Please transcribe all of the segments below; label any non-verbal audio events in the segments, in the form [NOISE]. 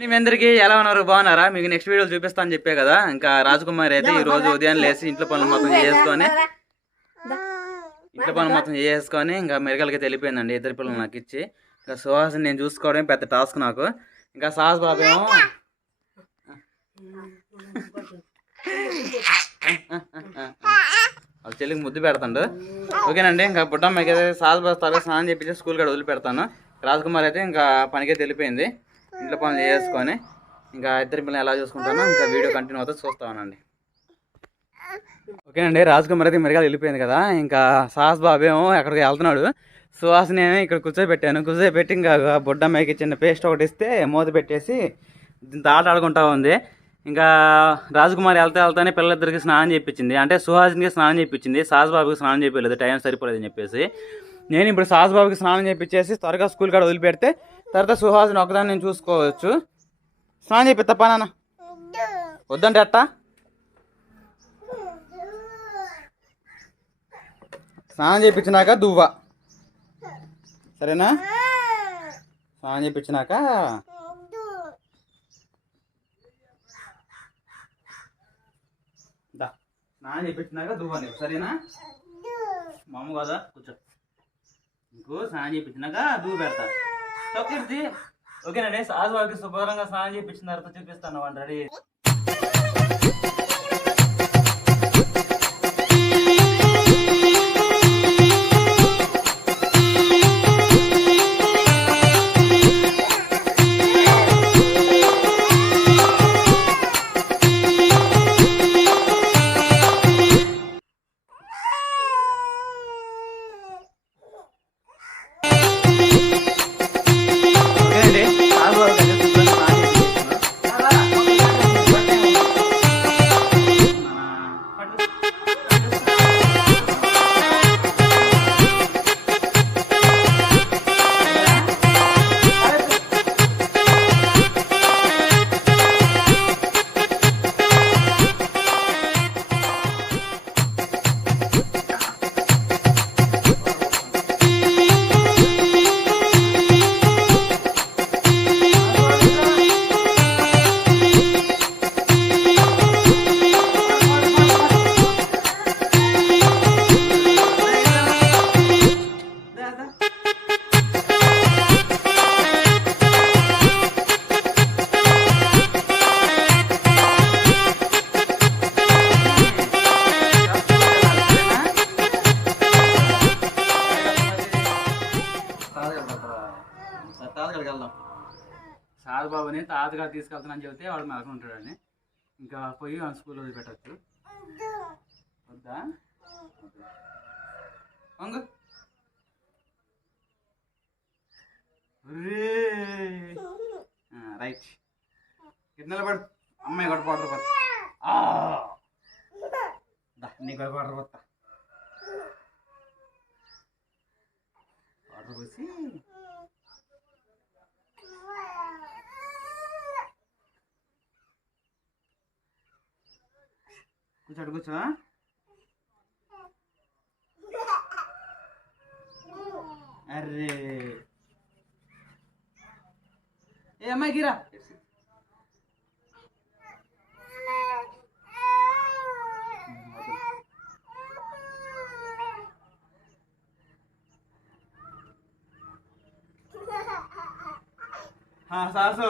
మీ అందరికీ ఎలా ఉన్నారు? బాగున్నారా? మీకు నెక్స్ట్ వీడియో చూపిస్తాను చెప్పే కదా. ఇంకా రాజకుమారి అయితే ఈ రోజు ఉదయం లేచి ఇంట్లో పనులు మొత్తం చేసుకొని ఇంట్లో పనులు మొత్తం చేసుకొని ఇంకా మెరగలకి వెళ్ళిపోయిందండి. ఇద్దరు పిల్లలు నాకు ఇచ్చి. ఇంకా సుహాసిని నేను చూసుకోవడం పెద్ద టాస్క్ నాకు. ఇంకా సాహస్ బాబు ఏమో వాళ్ళ చెల్లికి ముద్దు పెడతాడు. ఓకేనండి ఇంకా బుడ్డమ్మకి అయితే సాహస్ బాబు స్నానం చేపించి స్కూల్ కాడ వదిలిపెడతాను. రాజకుమార్ అయితే ఇంకా పనికైతే వెళ్ళిపోయింది. ఇంట్లో పనులు చేసుకొని ఇంకా ఇద్దరు పిల్లలు ఎలా చూసుకుంటానో ఇంకా వీడియో కంటిన్యూ అవుతుంది చూస్తామనండి ఓకేనండి రాజకుమార్ అయితే మెరగాలు వెళ్ళిపోయింది కదా ఇంకా సాహస్ బాబేమో ఎక్కడికి వెళ్తున్నాడు. సుహాస్ నేను ఇక్కడ కూర్చోబెట్టాను. కూర్చోబెట్టి ఇంకా బుడ్డమ్మాయికి చిన్న పేస్ట్ ఒకటి ఇస్తే మూత పెట్టేసి దీంతో ఆట ఆడుకుంటా ఉంది. ఇంకా రాజకుమారి వెళ్తా వెళ్తానే పిల్లలిద్దరికి స్నానం చేయించింది. అంటే సుహాసినికి స్నానం చేయించింది. సాహస్ బాబుకి స్నానం చేయలేదు టైం సరిపోలేదని చెప్పేసి. నేను ఇప్పుడు సాహస్ బాబుకి స్నానం చేయించేసి త్వరగా స్కూల్ కాడ వదిలిపెడితే తర్వాత సుహాసిని ఒకదాన్ని నేను చూసుకోవచ్చు. స్నానం చెప్పి పా నాన్న. వద్దంటే అట్టా స్నానం చేయించినాక దువ్వ. సరేనా? స్నానం చేయించినాక స్నానం చేయించినాక దువ్వ నీకు. సరేనా? మామూలు కదా కూర్చో. నీకు స్నానం చేయించినాక దువ్వు పెడతా. తప్పిద్ది ఓకేనండి సాజు వాళ్ళకి శుభ్రంగా స్నానం చేయించిన తర్వాత చూపిస్తాను వాడిని రెడీ సాధుబాబుని తాతగారు తీసుకెళ్తానని చెబితే వాడు మెలకు ఉంటాడని ఇంకా పోయి ఆ స్కూల్లో పెట్టచ్చు వద్దా? వంగు. రైట్. ఇటు నిలబడు. అమ్మాయి కూడా పడరు పోతా. నీ కూడా పడరు కొత్త వాటర్ పోసి కూర్చోడు కూర్చో అరే ఏ అమ్మాయి గిరా. సాసు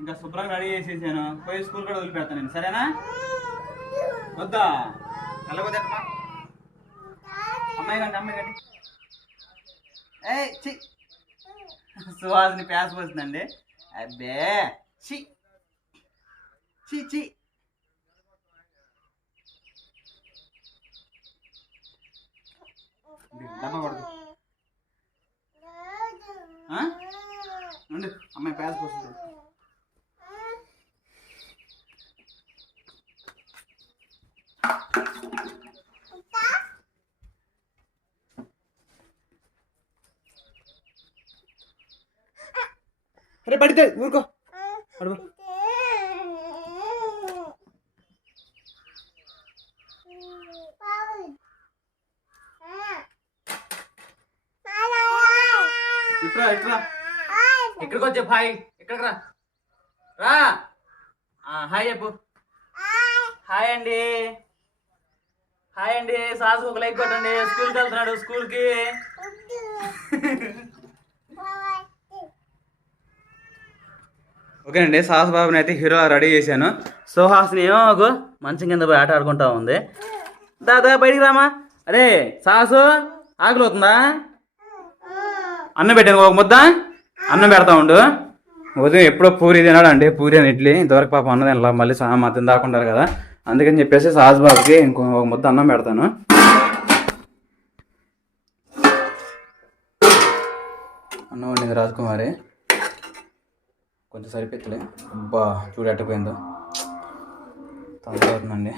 ఇంకా శుభ్రంగా రెడీ చేసేసాను. పోయి స్కూల్ కూడా వదిలిపెడతాను నేను. సరేనా? వద్దా? అమ్మాయి కండి అమ్మాయి కండి ఏ చి సుహాసిని ప్యాస్ పోతుందండి అబ్బే చి చి చి డబ్బా ఉండు అమ్మాయి ప్యాస్ పోస్తుంది అరే పడితే ఊరుకో. పడుకో ఇట్రా ఇట్రా. ఇక్కడికి వచ్చే భాయ్ ఇక్కడికి రా. రా. ఆ, హాయ్ చెప్పు. హాయ్ అండి. హాయ్ అండి సాసు ఒక లైక్ కొట్టండి. స్కూల్కి వెళ్తున్నాడు స్కూల్కి. ఓకేనండి సాహస్ బాబుని అయితే హీరో రెడీ చేశాను. సుహాస్ని ఏమో ఒక మంచం కింద పోయి ఆట ఆడుకుంటా ఉంది. దాదా బయటికి రామా? అరే సాసు ఆకలి అవుతుందా? అన్నం పెట్టాను ఒక ముద్ద. అన్నం పెడతా ఉండు. ఉదయం ఎప్పుడో పూరి తినాడు అండి పూరి అని ఇడ్లీ. ఇంతవరకు పాపం అన్నది మళ్ళీ సా మధ్యం దాకుంటారు కదా. అందుకని చెప్పేసి సాహస్ బాబుకి ఇంకో ఒక ముద్ద అన్నం పెడతాను. అన్నం వండింది రాజకుమారి. కొంచెం సరిపెత్తలే అబ్బా చూడు ఎట్టపోయిందో. తొందరవుతుందండి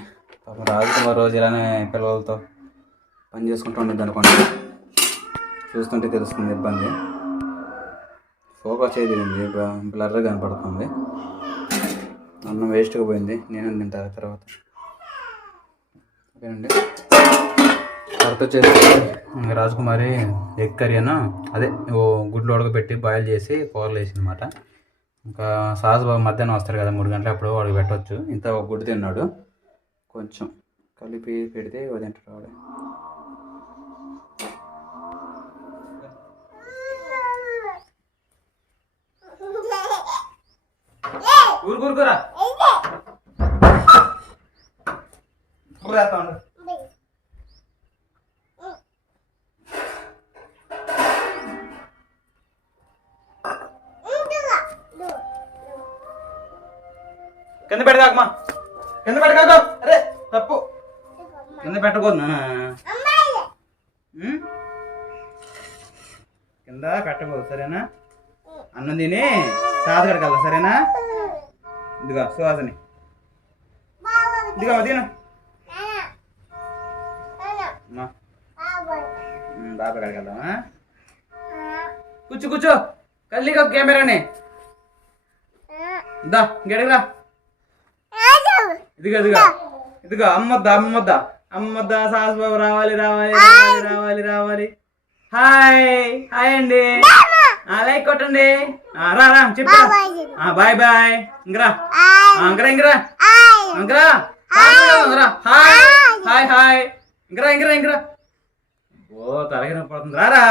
పాపం రాజకుమార్ రోజు ఇలానే పిల్లలతో పని చేసుకుంటూ ఉండద్దు అనుకోండి. చూస్తుంటే తెలుస్తుంది ఇబ్బంది. ఫోకస్ అయితే బ్లర్గా కనపడుతుంది. అన్నం వేస్ట్గా పోయింది. నేను తింటాను తర్వాత? ఓకేనండి. తర్వాత వచ్చేసి రాజకుమారి ఎగ్ కర్రీ అన్న అదే ఓ గుడ్లు ఉడకబెట్టి బాయిల్ చేసి కూరలు వేసింది అనమాట ఇంకా సాస్ బాబు మధ్యాహ్నం వస్తారు కదా మూడు గంటల అప్పుడు వాడికి పెట్టవచ్చు ఇంత ఒక గుడ్డు తిన్నాడు. కొంచెం కలిపి పెడితే తింటాడు వాడు. ఊరు కూరుకోరా కూరేస్తా ఉండు కింద పెట్టగాకమ్మా కింద పెట్టగాక అరే తప్పు. కింద పెట్టకూడదు. నాన్న? కింద పెట్టకూడదు సరేనా? అన్నం తిని తాతగడికి వెళ్దా సరేనా? ఇదిగో సుహాసని. ఇదిగో తిను బాబా ఉమ్, కాడికి వెళ్దామా కూర్చో కూర్చో. కల్లిగా కెమెరాని దా గడిరా ఇదిగో ఇదిగో. ఇదిగో అమ్మద్దా అమ్మద్దా. అమ్మద్దా సాస్ బాబు రావాలి రావాలి రావాలి రావాలి రావాలి. హాయ్ హాయ్ అండి. లైక్ కొట్టండి ఆ, రా రా చెప్పు ఆ, బాయ్ బాయ్. ఇంకరా ఇంకరా ఇంకరా ఇంకరా హాయ్. హాయ్. హాయ్. ఇంకరా ఇంకరా ఇంకరా ఓ తలగిన పడుతుంది. రారా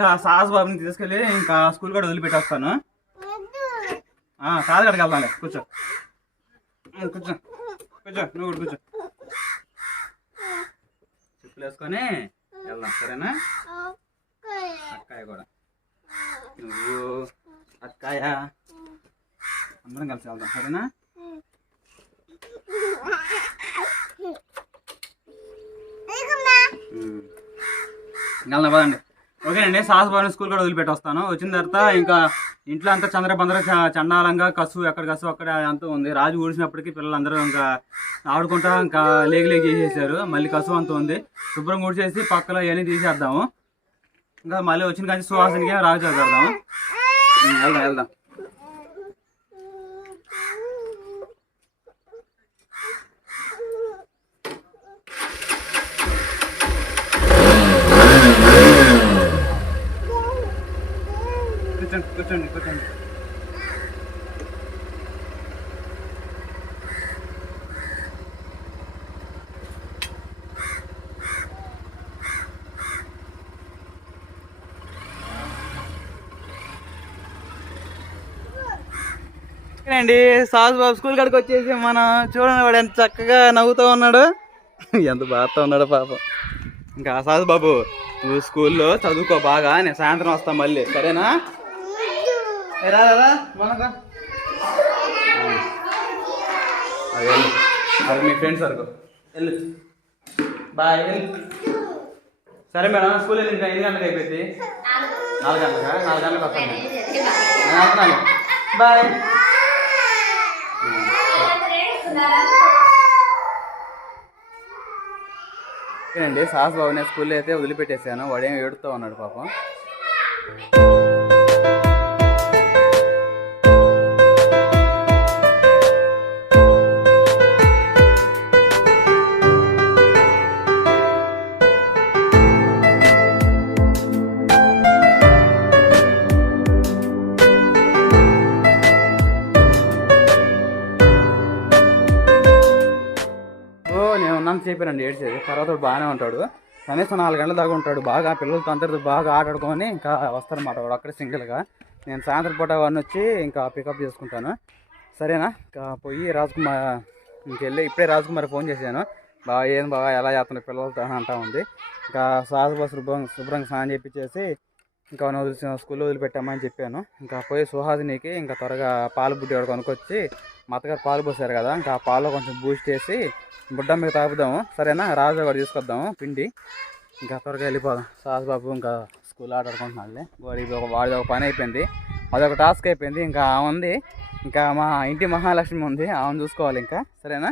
ఇంకా సాహస్ బాబుని తీసుకెళ్ళి ఇంకా స్కూల్ కూడా వదిలిపెట్టేస్తాను. ఆ, కాదు కడికి వెళ్దాంలే. కూర్చో. కూర్చో. కూర్చో. నువ్వు కూడా కూర్చో. చెప్పులు వేసుకొని వెళ్దాం. సరేనా? అక్కాయ కూడా. నువ్వు అక్కాయ. అందరం కలిసి వెళ్దాం. సరేనా. వెళ్దాం పదండి. ఓకేనండి సాహస్ భవన్ స్కూల్ కూడా వదిలిపెట్టి వస్తాను వచ్చిన తర్వాత ఇంకా ఇంట్లో అంతా చంద్రబందర చండాలంగా కసు ఎక్కడ కసు అక్కడ అంతా ఉంది. రాజు ఊడిసినప్పటికీ పిల్లలందరూ ఇంకా ఆడుకుంటా ఇంకా లేగి లేగి చేసేసారు. మళ్ళీ కసు అంతా ఉంది. శుభ్రం ఊడిచేసి పక్కలో ఇవన్నీ తీసేద్దాము. ఇంకా మళ్ళీ వచ్చిన కానీ సువాసనకి రాజు చదువుదాము వెళ్దాం వెళ్దాం. కూర్చోండి కూర్చోండి కూర్చోండి. అండి సాస్ బాబు స్కూల్ కాడికి వచ్చేసి మనం చూడండి వాడు ఎంత చక్కగా నవ్వుతూ ఉన్నాడు. ఎంత బాగా ఉన్నాడు పాపం. ఇంకా సాస్ బాబు నువ్వు స్కూల్లో చదువుకో బాగా నేను సాయంత్రం వస్తా మళ్ళీ. సరేనా? రా రా, రా మనరా అది వెళ్ళు. అది మీ ఫ్రెండ్స్ వరకు వెళ్ళు. బాయ్ సరే మేడం స్కూల్ ఇంకా ఎన్ని గంటలకు అయిపోయింది? నాలుగు గంటలకా? నాలుగు గంటలకు వస్తాను నేను వెళ్తున్నాను బాయ్. ఓకేనండి సాస్ బాబునే స్కూల్లో అయితే వదిలిపెట్టేశాను వాడేం ఏడుతూ ఉన్నాడు పాపం. నేను ఏడ్చేది. తర్వాత బాగానే ఉంటాడు. కనీసం నాలుగు గంటల దాకా ఉంటాడు. బాగా పిల్లలతో అందరితో బాగా ఆటాడుకొని ఇంకా వస్తారన్నమాట వాడు అక్కడ సింగిల్గా. నేను సాయంత్రం పూట వాడిని వచ్చి ఇంకా పికప్ చేసుకుంటాను. సరేనా? ఇంకా పోయి రాజకుమార్ ఇంకెళ్ళి ఇప్పుడే రాజకుమార్ ఫోన్ చేశాను. బాగా ఏం బాగా ఎలా చేస్తున్నా పిల్లలతో అంటా ఉంది. ఇంకా సాహస శుభ్రం శుభ్రంగా స్నానం చేపించేసి ఇంకా వదిలిసిన స్కూల్లో వదిలిపెట్టామని చెప్పాను. ఇంకా పోయి సుహాసినికి ఇంకా త్వరగా పాలు బుడ్డి వాడు కొనుక్కొచ్చి మా అత్తగారు పాలు పోసారు కదా ఇంకా ఆ పాలు కొంచెం బూస్ట్ చేసి బుడ్డ మీద తాపుదాము సరేనా? రాజు కూడా తీసుకొద్దాము పిండి. ఇంకా త్వరగా వెళ్ళిపోదాం. సాహస్ బాబు ఇంకా స్కూల్ ఆడుకుంటున్నాడులే. వాడి ఒక వాడిది ఒక పని అయిపోయింది. అదొక టాస్క్ అయిపోయింది. ఇంకా ఉంది. ఇంకా మా ఇంటి మహాలక్ష్మి ఉంది. ఆమెను చూసుకోవాలి ఇంకా. సరేనా?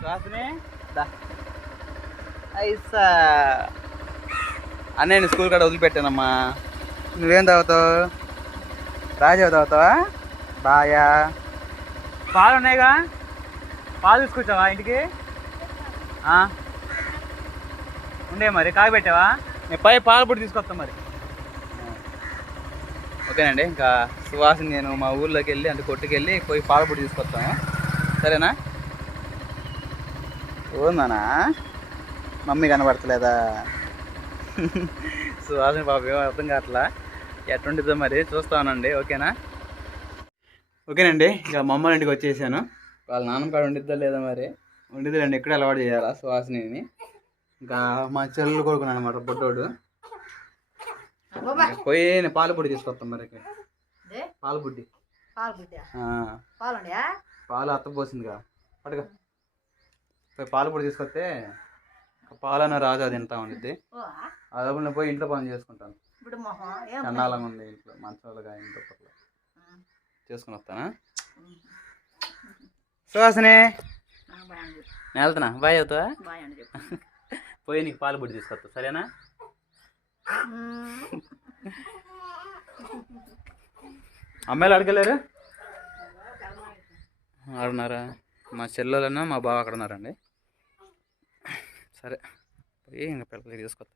సుహాసిని ఐసా అన్న అన్నయ్య స్కూల్ కాడ వదిలిపెట్టానమ్మా. నువ్వేం తాగుతావు? రాజా తాగుతావా? బాయా. పాలు ఉన్నాయిగా పాలు తీసుకొచ్చావా ఇంటికి? ఉండే మరి కాగబెట్టావా? నేను పై పాలు పొడి తీసుకొస్తాం మరి. ఓకేనండి ఇంకా సువాసిని నేను మా ఊర్లోకి వెళ్ళి అంటే కొట్టుకెళ్ళి పోయి పాల పొడి తీసుకొస్తాను. సరేనా? ఓందనా మమ్మీ కనబడతలేదా? సువాసన పాప ఏమో అర్థం కావట్లా? ఎట్టుండిద్దో మరి చూస్తానండి ఓకేనా? ఓకేనండి ఇక మా అమ్మ ఇంటికి వచ్చేసాను. వాళ్ళ నాన్నమ్మ కాడ ఉండిద్దా లేదా మరి? ఉండిద్ది రండి ఎక్కడ అలవాటు చేయాలా సువాసిని ఇంకా మా చెల్లెలు కొడుకున్నాను అనమాట బొడ్డోడు పోయి నేను పాల పొడి తీసుకొస్తాను మరి ఇక్కడ. పాల బుడ్డి పాలు బిడ్డ ఆ, పాలు ఉన్నాయా పాలు అత్త పోసిందిగా. పట్టుగా పోయి పాల పొడి తీసుకొస్తే పాలన రాజు తింటా ఉండిద్ది. ఆ? లోపల పోయి ఇంట్లో పని చేసుకుంటాను. చండాలంగా ఉంది ఇంట్లో మంచాలుగా ఇంట్లో పట్ల చేసుకుని వస్తానా? సుహాసిని. నేను వెళ్తున్నా. బాయ్ అవుతావా? [LAUGHS] పోయి నీకు పాలు పొడి తీసుకొస్తా. సరేనా? మ్మ్. అమ్మాయిలు అడగలేరు ఆడున్నారా? మా చెల్లెలన్నా మా బావ అక్కడ ఉన్నారండి. సరే పోయి ఇంకా పిల్లలకి తీసుకొస్తా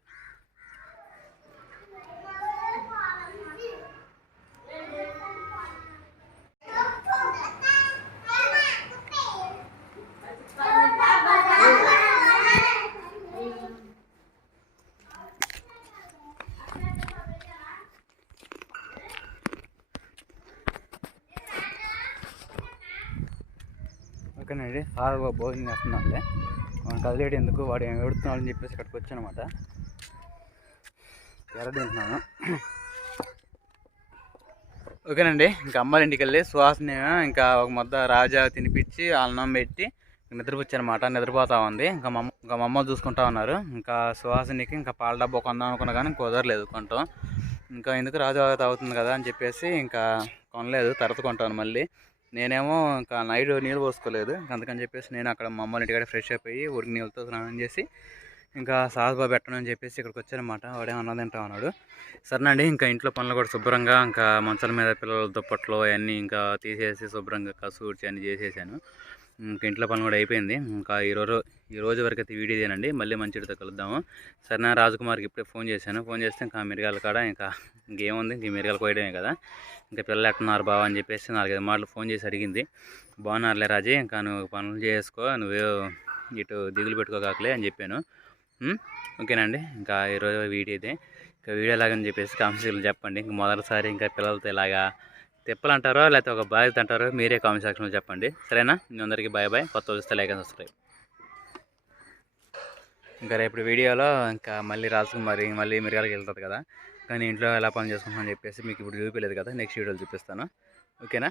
ఓకేనండి సార్ భోజనం చేస్తున్నాడులే. వాడిని కదిలేడు ఎందుకు? వాడు ఏం ఎడుతున్నాడు అని చెప్పేసి ఇక్కడికి వచ్చానమాట. ఎర్ర తింటున్నాను ఓకేనండి ఇంకా అమ్మాయి ఇంటికి వెళ్ళి సుహాసిని ఇంకా ఒక ముద్ద రాజా తినిపించి అన్నం పెట్టి నిద్రపుచ్చానమాట. నిద్రపోతా ఉంది. ఇంకా మమ్మ ఇంకా మా అమ్మ చూసుకుంటా ఉన్నారు. ఇంకా సుహాసినికి ఇంకా పాల డబ్బా కొందాం అనుకున్నా కానీ కుదరలేదు కొంటాం. ఇంకా ఎందుకు రాజా తాగుతుంది కదా అని చెప్పేసి ఇంకా కొనలేదు. తర్వాత కొంటాను మళ్ళీ. నేనేమో ఇంకా నైట్ నీళ్ళు పోసుకోలేదు. అందుకని చెప్పేసి నేను అక్కడ మా అమ్మ ఇంటికాడ ఫ్రెష్ అయిపోయి ఉరికి నీళ్ళతో స్నానం చేసి ఇంకా సాగుబా పెట్టను అని చెప్పేసి ఇక్కడికి వచ్చానమాట. వాడే అన్నం తింటా అన్నాడు. సరేనండి ఇంకా ఇంట్లో పనులు కూడా శుభ్రంగా ఇంకా మంచాల మీద పిల్లల దుప్పట్లు అవన్నీ ఇంకా తీసేసి శుభ్రంగా కసూడ్చి అన్నీ చేసేసాను. ఇంకా ఇంట్లో పని కూడా అయిపోయింది. ఇంకా ఈరోజు ఈ రోజు వరకు అయితే వీడియో ఇదేనండి. మళ్ళీ మంచితో కలుద్దాము. సరే నా రాజకుమార్కి ఇప్పుడే ఫోన్ చేశాను. ఫోన్ చేస్తే ఇంకా మిరగాల కాడ ఇంకా ఇంకేముంది? ఇంక మిరగాలు కోయడమే కదా. ఇంకా పిల్లలు ఎట్టున్నారు బావ అని చెప్పేసి నాలుగైదు మాటలు ఫోన్ చేసి అడిగింది. బాగున్నారులే రాజీ ఇంకా నువ్వు పనులు చేసుకో నువ్వు ఇటు దిగులు పెట్టుకోకాకలే అని చెప్పాను. ఓకేనండి. ఇంకా ఈరోజు వీడియో అయితే ఇంకా వీడియో ఎలాగని చెప్పేసి కామెంట్స్లో చెప్పండి. ఇంకా మొదటిసారి ఇంకా పిల్లలతో ఇలాగా తిప్పలు అంటారో లేకపోతే ఒక బాధ్యత అంటారో మీరే కామెంట్ సెక్షన్లో చెప్పండి. సరేనా? మీ అందరికీ బాయ్ బాయ్ కొత్త వస్తే లైక్ అండ్ సబ్స్క్రైబ్ ఇంకా రేపు వీడియోలో ఇంకా మళ్ళీ రాజకుమారి మళ్ళీ మిరగాలకి వెళ్తుంది కదా. కానీ ఇంట్లో ఎలా పని చేసుకుంటామని చెప్పేసి మీకు ఇప్పుడు చూపించలేదు కదా. నెక్స్ట్ వీడియోలో చూపిస్తాను. ఓకేనా?